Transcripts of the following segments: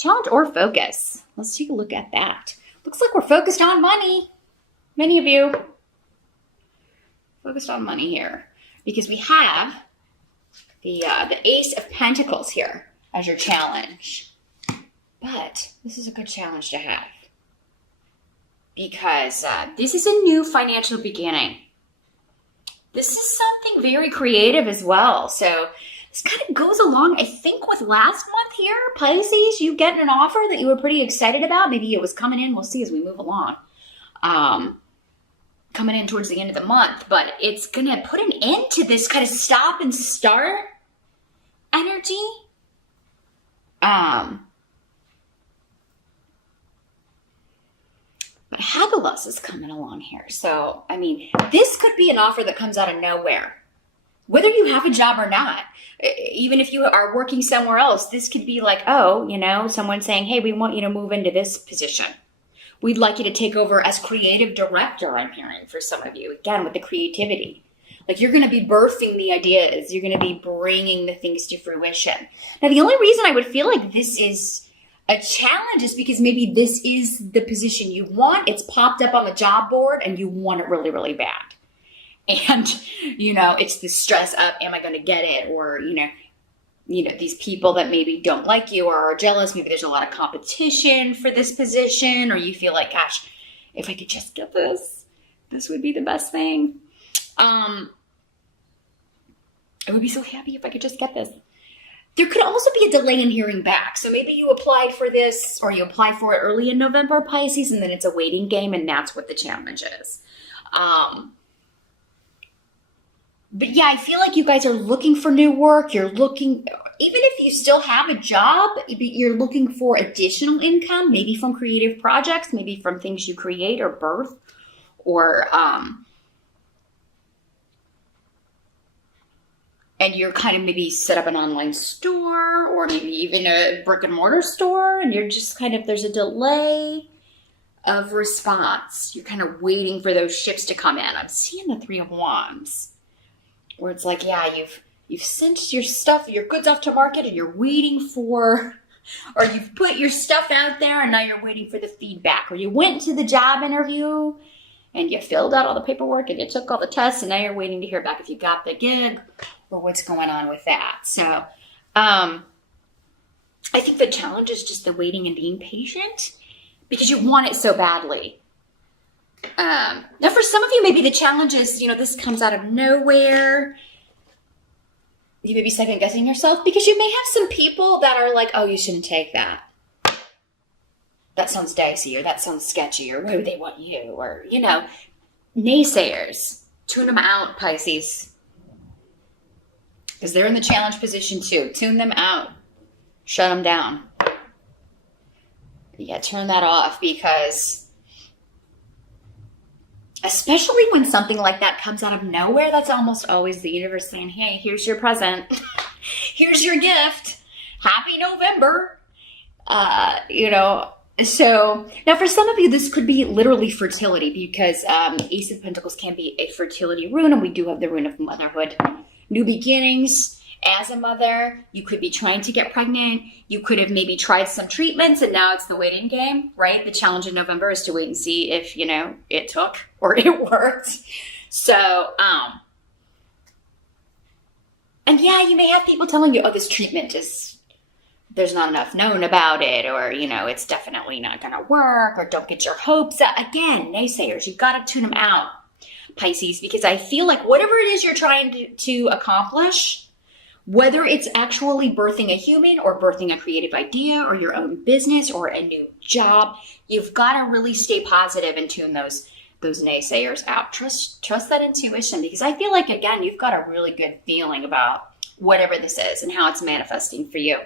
Challenge or focus. Let's take a look at that. Looks like we're focused on money. Many of you focused on money here because we have the Ace of Pentacles here as your challenge. But this is a good challenge to have because this is a new financial beginning. This is something very creative as well. So this kind of goes along, I think, with last month here, Pisces. You get an offer that you were pretty excited about. Maybe it was coming in. We'll see as we move along. Coming in towards the end of the month. But it's going to put an end to this kind of stop and start energy. But Hagalus is coming along here. So, I mean, this could be an offer that comes out of nowhere. Whether you have a job or not, even if you are working somewhere else, this could be like, oh, you know, someone saying, hey, we want you to move into this position. We'd like you to take over as creative director, I'm hearing, for some of you. Again, with the creativity. Like, you're going to be birthing the ideas. You're going to be bringing the things to fruition. Now, the only reason I would feel like this is a challenge is because maybe this is the position you want. It's popped up on the job board and you want it really, really bad. And, you know, it's the stress of, am I going to get it? Or, you know, these people that maybe don't like you or are jealous. Maybe there's a lot of competition for this position, or you feel like, gosh, if I could just get this, this would be the best thing. I would be so happy if I could just get this. There could also be a delay in hearing back. So maybe you applied for this or you apply for it early in November, Pisces, and then it's a waiting game, and that's what the challenge is. But yeah, I feel like you guys are looking for new work. You're looking, even if you still have a job, you're looking for additional income, maybe from creative projects, maybe from things you create or birth, or, and you're kind of maybe set up an online store or maybe even a brick and mortar store, and you're just kind of, there's a delay of response. You're kind of waiting for those ships to come in. I'm seeing the Three of Wands, where it's like, yeah, you've sent your stuff, your goods off to market, and you're waiting for, or you've put your stuff out there and now you're waiting for the feedback. Or you went to the job interview and you filled out all the paperwork and you took all the tests, and now you're waiting to hear back if you got the gig or what's going on with that. So I think the challenge is just the waiting and being patient because you want it so badly. Now, for some of you, maybe the challenge is, you know, this comes out of nowhere. You may be second guessing yourself because you may have some people that are like, oh, you shouldn't take that. That sounds dicey, or that sounds sketchy, or why would they want you? Or, you know, naysayers. Tune them out, Pisces. Because they're in the challenge position too. Tune them out. Shut them down. Yeah, turn that off, because especially when something like that comes out of nowhere, that's almost always the universe saying, hey, here's your present. Here's your gift. Happy November. You know, so now for some of you, this could be literally fertility, because Ace of Pentacles can be a fertility rune, and we do have the rune of motherhood. New beginnings. As a mother, you could be trying to get pregnant. You could have maybe tried some treatments, and now it's the waiting game, right? The challenge in November is to wait and see if, you know, it took or it worked. So, and yeah, you may have people telling you, oh, this treatment is, there's not enough known about it, or, you know, it's definitely not going to work, or don't get your hopes up. Again, naysayers, you've got to tune them out, Pisces, because I feel like whatever it is you're trying to accomplish, whether it's actually birthing a human or birthing a creative idea or your own business or a new job, you've got to really stay positive and tune those naysayers out. Trust that intuition, because I feel like, again, you've got a really good feeling about whatever this is and how it's manifesting for you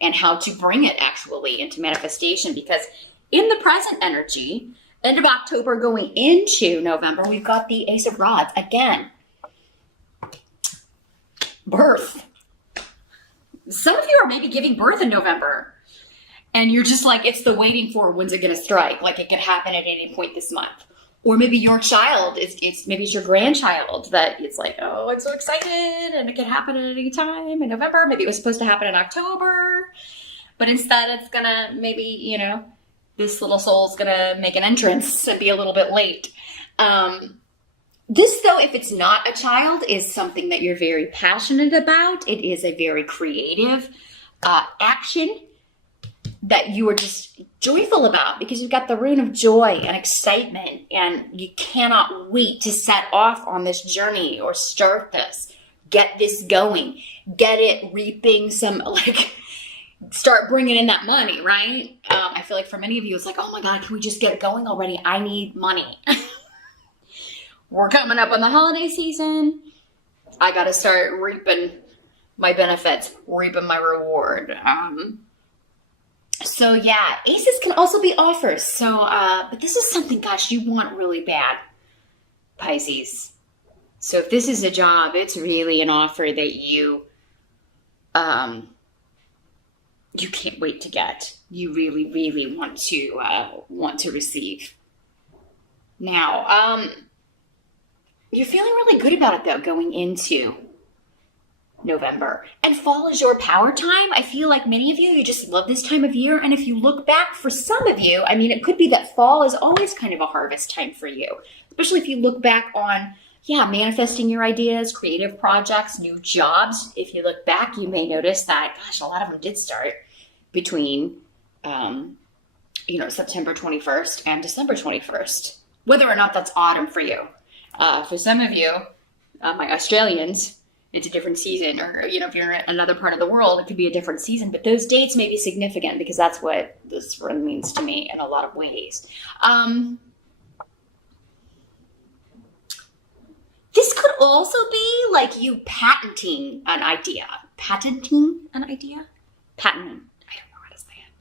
and how to bring it actually into manifestation. Because in the present energy, end of October going into November, we've got the Ace of Rods again. Birth. Some of you are maybe giving birth in November, and you're just like, it's the waiting for, when's it going to strike? Like, it could happen at any point this month. Or maybe your child, maybe it's your grandchild that it's like, oh, I'm so excited, and it can happen at any time in November. Maybe it was supposed to happen in October. but instead it's gonna maybe, this little soul's gonna make an entrance and be a little bit late. This, though, if it's not a child, is something that you're very passionate about. It is a very creative action that you are just joyful about, because you've got the rune of joy and excitement, and you cannot wait to set off on this journey or start this, get this going, get it reaping some, start bringing in that money, right? I feel like for many of you, it's like, oh my God, can we just get going already? I need money. We're coming up on the holiday season. I got to start reaping my benefits, reaping my reward. So yeah, aces can also be offers. So, but this is something, gosh, you want really bad, Pisces. So if this is a job, it's really an offer that you can't wait to get. You really, really want to receive. Now, you're feeling really good about it, though, going into November. And fall is your power time. I feel like many of you just love this time of year. And if you look back, for some of you, I mean, it could be that fall is always kind of a harvest time for you. Especially if you look back on, manifesting your ideas, creative projects, new jobs. If you look back, you may notice that, gosh, a lot of them did start between, September 21st and December 21st. Whether or not that's autumn for you. For some of you, my Australians, it's a different season. Or, if you're in another part of the world, it could be a different season. But those dates may be significant, because that's what this run means to me in a lot of ways. This could also be like you patenting an idea. Patenting? I don't know how to say it.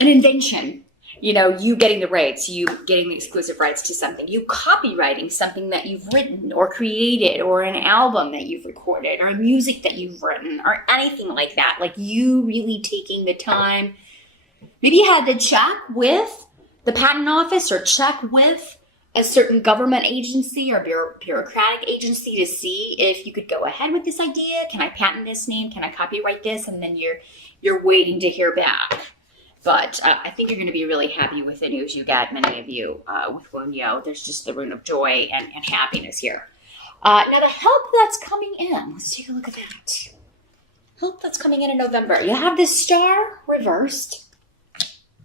An invention. You getting the rights, you getting the exclusive rights to something, you copywriting something that you've written or created, or an album that you've recorded, or music that you've written, or anything like that. Like you really taking the time. Maybe you had to check with the patent office or check with a certain government agency or bureaucratic agency to see if you could go ahead with this idea. Can I patent this name? Can I copyright this? And then you're waiting to hear back. But I think you're going to be really happy with the news you get, many of you, with Lunyo. There's just the rune of joy and happiness here. Now, the help that's coming in. Let's take a look at that. Help that's coming in November. You have the Star reversed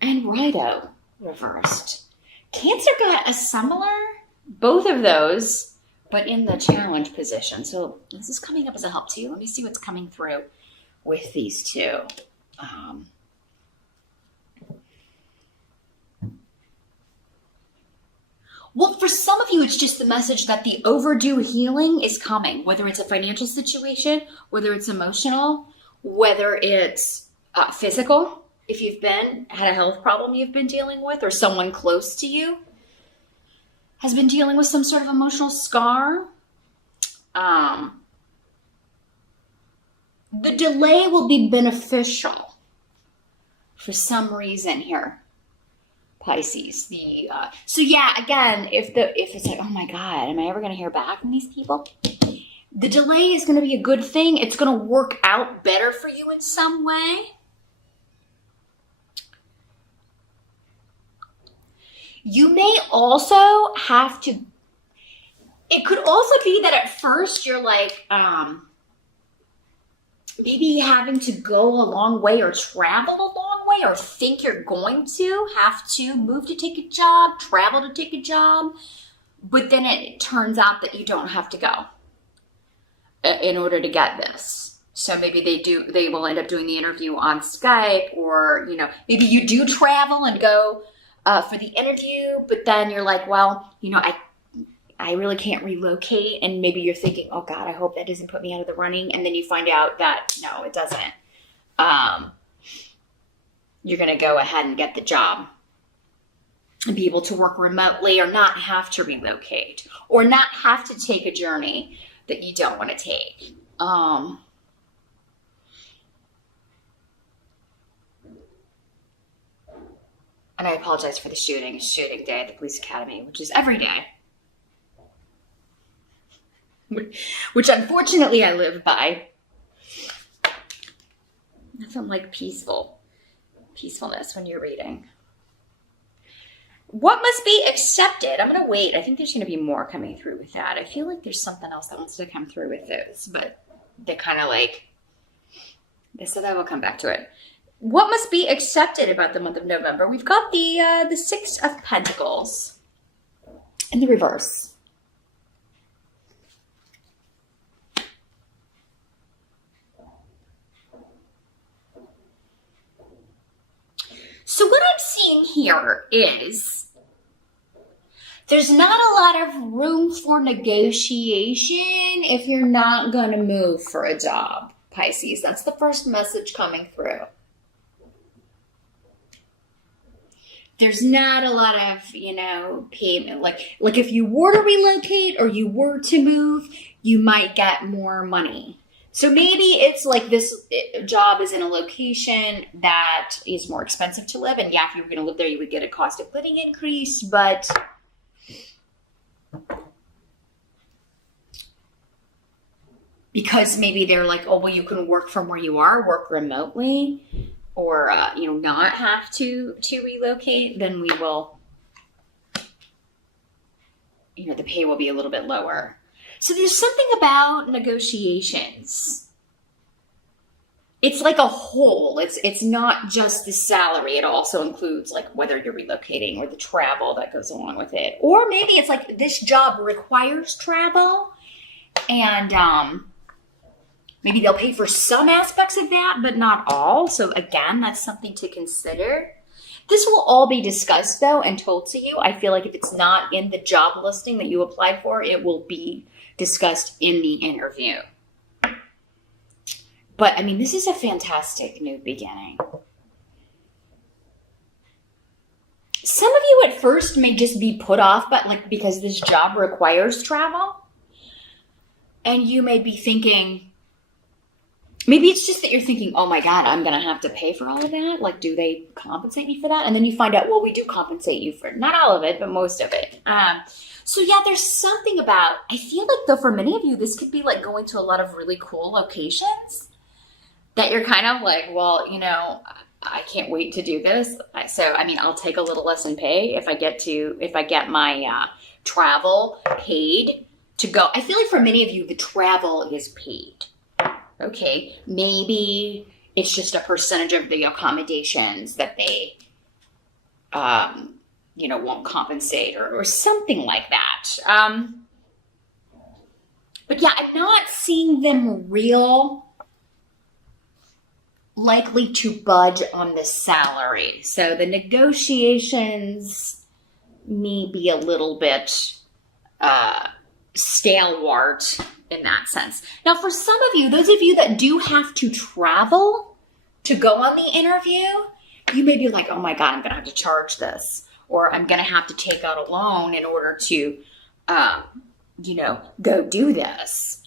and Rido reversed. Cancer got a similar, both of those, but in the challenge position. So this is coming up as a help to you. Let me see what's coming through with these two. Well, for some of you, it's just the message that the overdue healing is coming, whether it's a financial situation, whether it's emotional, whether it's physical, if you've had a health problem you've been dealing with, or someone close to you has been dealing with some sort of emotional scar. The delay will be beneficial for some reason here. Pisces. So yeah, again, if it's like, oh my God, am I ever going to hear back from these people? The delay is going to be a good thing. It's going to work out better for you in some way. You may also have to, it could also be that at first you're like, maybe having to go a long way or travel a long way, or think you're going to have to move to take a job, travel to take a job. But then it turns out that you don't have to go in order to get this. So maybe they will end up doing the interview on Skype, or, maybe you do travel and go for the interview, but then you're like, well, I really can't relocate. And maybe you're thinking, oh God, I hope that doesn't put me out of the running. And then you find out that no, it doesn't. You're going to go ahead and get the job and be able to work remotely, or not have to relocate, or not have to take a journey that you don't want to take. And I apologize for the shooting day at the police academy, which is every day. Which unfortunately I live by. Nothing like peacefulness when you're reading. What must be accepted? I'm going to wait. I think there's going to be more coming through with that. I feel like there's something else that wants to come through with this, but they kind of like, so that will come back to it. What must be accepted about the month of November? We've got the Six of Pentacles in the reverse. So what I'm seeing here is there's not a lot of room for negotiation if you're not going to move for a job, Pisces. That's the first message coming through. There's not a lot of, payment. Like if you were to relocate or you were to move, you might get more money. So maybe it's like this job is in a location that is more expensive to live. And yeah, if you were going to live there, you would get a cost of living increase. But because maybe they're like, oh, well, you can work from where you are, work remotely, or, not have to relocate, then we will, the pay will be a little bit lower. So there's something about negotiations. It's like a whole. It's not just the salary. It also includes like whether you're relocating or the travel that goes along with it. Or maybe it's like this job requires travel and maybe they'll pay for some aspects of that, but not all. So again, that's something to consider. This will all be discussed though and told to you. I feel like if it's not in the job listing that you applied for, it will be discussed in the interview. But I mean, this is a fantastic new beginning. Some of you at first may just be put off, but because this job requires travel. And you may be thinking, maybe it's just that you're thinking, oh my God, I'm going to have to pay for all of that. Like, do they compensate me for that? And then you find out, well, we do compensate you for not all of it, but most of it. So yeah, there's something about, I feel like though for many of you, this could be like going to a lot of really cool locations that you're kind of like, well, I can't wait to do this. So, I mean, I'll take a little less in pay if I get my travel paid to go. I feel like for many of you, the travel is paid. Okay, maybe it's just a percentage of the accommodations that they, won't compensate or something like that. But yeah, I'm not seeing them likely to budge on the salary. So the negotiations may be a little bit stalwart in that sense. Now, for some of you, those of you that do have to travel to go on the interview, you may be like, oh my God, I'm going to have to charge this, or I'm going to have to take out a loan in order to, go do this.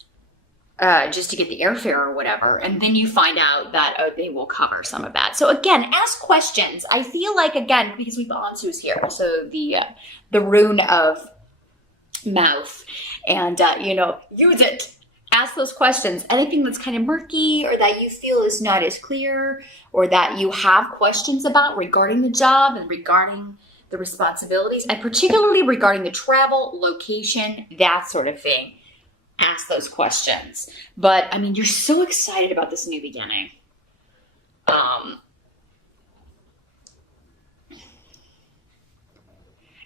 Just to get the airfare or whatever. And then you find out that they will cover some of that. So again, ask questions. I feel like, again, because we've Ansu's here, so the rune of mouth, and, use it. Ask those questions. Anything that's kind of murky or that you feel is not as clear or that you have questions about regarding the job and regarding the responsibilities, and particularly regarding the travel, location, that sort of thing. Ask those questions. But I mean, you're so excited about this new beginning.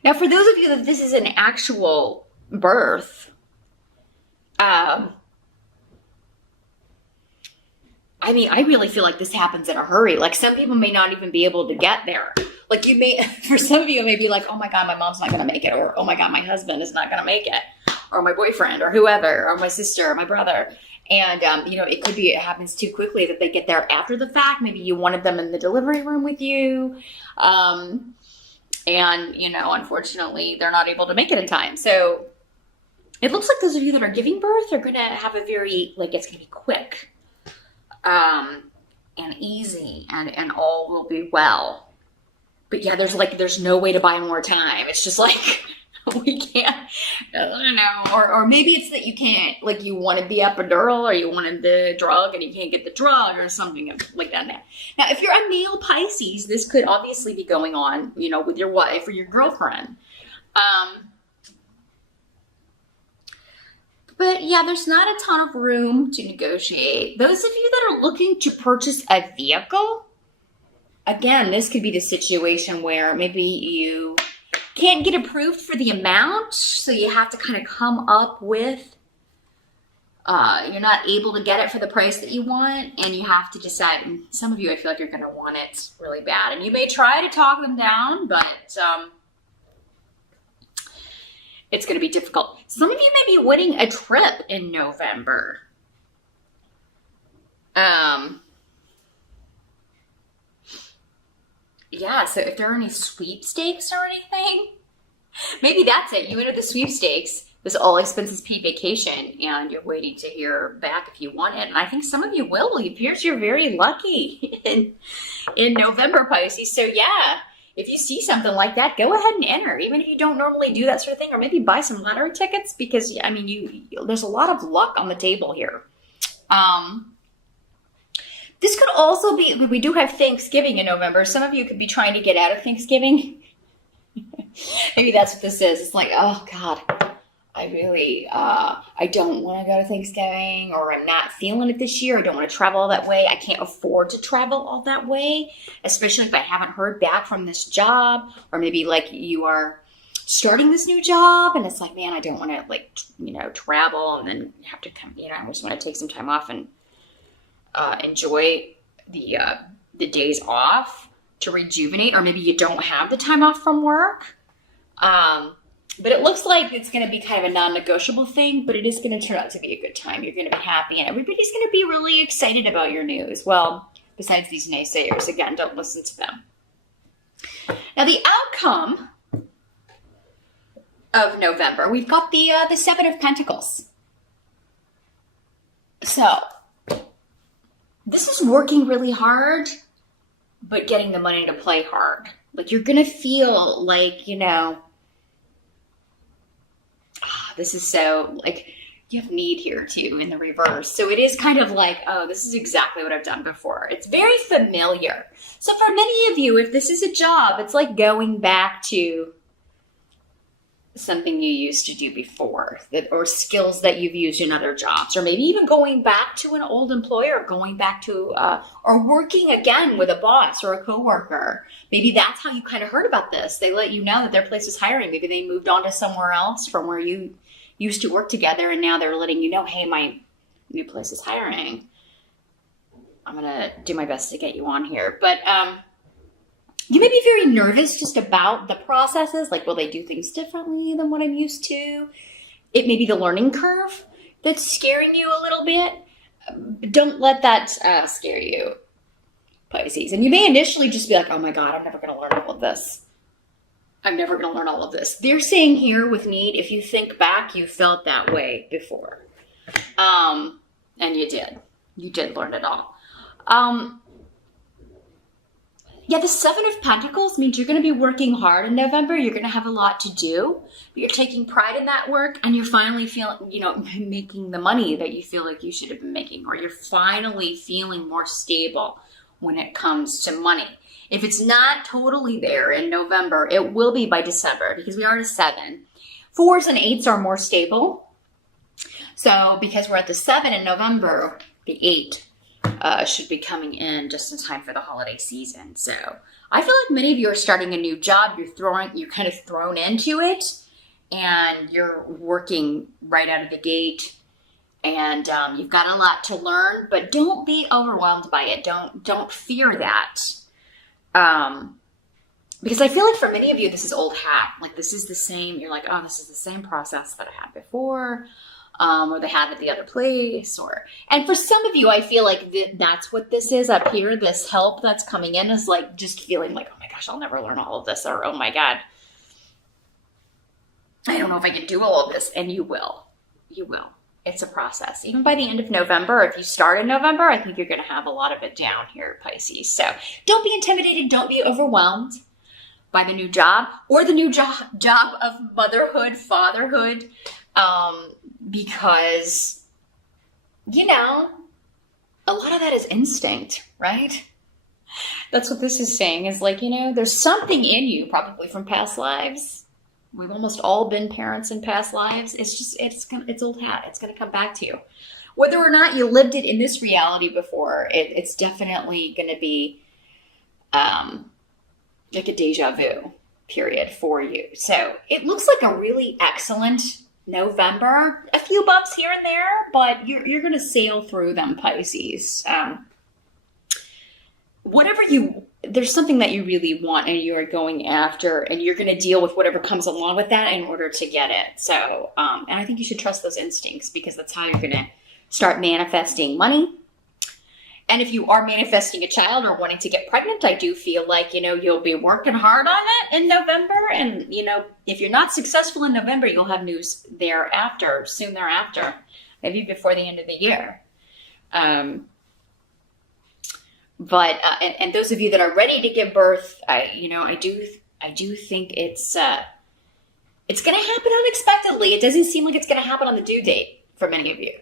Now, for those of you that this is an actual birth, I mean, I really feel like this happens in a hurry. Like some people may not even be able to get there. Like for some of you, it may be like, oh my God, my mom's not going to make it. Or, oh my God, my husband is not going to make it. Or my boyfriend or whoever, or my sister or my brother. And, it could be, it happens too quickly that they get there after the fact. Maybe you wanted them in the delivery room with you. Unfortunately, they're not able to make it in time. So it looks like those of you that are giving birth are going to have a very, it's going to be quick and easy and all will be well. But yeah, there's no way to buy more time. It's just like, We can't, I don't know. Or maybe it's that you can't, like you wanted the epidural or you wanted the drug and you can't get the drug or something like that. Now, if you're a male Pisces, this could obviously be going on, you know, with your wife or your girlfriend. But yeah, there's not a ton of room to negotiate. Those of you that are looking to purchase a vehicle, again, this could be the situation where maybe you can't get approved for the amount, so you have to kind of come up with, you're not able to get it for the price that you want, and you have to decide. And some of you, I feel like you're going to want it really bad, and you may try to talk them down, but it's going to be difficult. Some of you may be winning a trip in November. Yeah, so if there are any sweepstakes or anything, maybe that's it. You enter the sweepstakes, this all expenses paid vacation, and you're waiting to hear back if you want it. And I think some of you will. It appears you're very lucky in November, Pisces. So yeah, if you see something like that, go ahead and enter, even if you don't normally do that sort of thing, or maybe buy some lottery tickets, because I mean, there's a lot of luck on the table here. This could also be, we do have Thanksgiving in November. Some of you could be trying to get out of Thanksgiving. Maybe that's what this is. It's like, oh God, I really, I don't want to go to Thanksgiving, or I'm not feeling it this year. I don't want to travel all that way. I can't afford to travel all that way, especially if I haven't heard back from this job, or maybe like you are starting this new job and it's like, man, I don't want to like, you know, travel and then have to come, you know, I just want to take some time off and enjoy the days off to rejuvenate, or maybe you don't have the time off from work. But it looks like it's going to be kind of a non-negotiable thing, but it is going to turn out to be a good time. You're going to be happy, and everybody's going to be really excited about your news. Well, besides these naysayers, again, don't listen to them. Now, the outcome of November, we've got the Seven of Pentacles. So, this is working really hard, but getting the money to play hard. Like, you're going to feel like, you know, this is so, like, you have need here too in the reverse. So it is kind of like, oh, this is exactly what I've done before. It's very familiar. So for many of you, if this is a job, it's like going back to something you used to do before, or skills that you've used in other jobs, or maybe even going back to an old employer, going back to, or working again with a boss or a coworker. Maybe that's how you kind of heard about this. They let you know that their place is hiring. Maybe they moved on to somewhere else from where you used to work together, and now they're letting you know, hey, my new place is hiring. I'm going to do my best to get you on here. But you may be very nervous just about the processes. Like, will they do things differently than what I'm used to? It may be the learning curve that's scaring you a little bit. Don't let that scare you, Pisces. And you may initially just be like, oh my God, I'm never going to learn all of this. I'm never going to learn all of this. They're saying here with need, if you think back, you felt that way before. And you did. You did learn it all. Yeah, the Seven of Pentacles means you're going to be working hard in November. You're going to have a lot to do. But you're taking pride in that work, and you're finally feeling, you know, making the money that you feel like you should have been making, or you're finally feeling more stable when it comes to money. If it's not totally there in November, it will be by December, because we are at a 7. 4s and 8s are more stable. So because we're at the 7 in November, the 8 should be coming in just in time for the holiday season. So I feel like many of you are starting a new job. You're kind of thrown into it, and you're working right out of the gate. And you've got a lot to learn, but don't be overwhelmed by it. Don't fear that. Because I feel like for many of you, this is old hat. Like, this is the same. You're like, oh, this is the same process that I had before, or they had at the other place. And for some of you, I feel like that's what this is up here. This help that's coming in is like just feeling like, oh my gosh, I'll never learn all of this. Or, oh my God, I don't know if I can do all of this. And you will. You will. It's a process. Even by the end of November, if you start in November, I think you're going to have a lot of it down here, Pisces. So don't be intimidated. Don't be overwhelmed. by the new job or the new job of motherhood, fatherhood, because, you know, a lot of that is instinct, right? That's what this is saying, is like, you know, there's something in you, probably from past lives. We've almost all been parents in past lives. It's old hat. It's going to come back to you. Whether or not you lived it in this reality before, it's definitely going to be like a deja vu period for you. So it looks like a really excellent November. A few bumps here and there, but you're going to sail through them, Pisces. There's something that you really want and you're going after, and you're going to deal with whatever comes along with that in order to get it. So, and I think you should trust those instincts, because that's how you're going to start manifesting money. And if you are manifesting a child or wanting to get pregnant, I do feel like, you know, you'll be working hard on it in November. And, you know, if you're not successful in November, you'll have news thereafter, soon thereafter, maybe before the end of the year. But those of you that are ready to give birth, I do think it's going to happen unexpectedly. It doesn't seem like it's going to happen on the due date for many of you.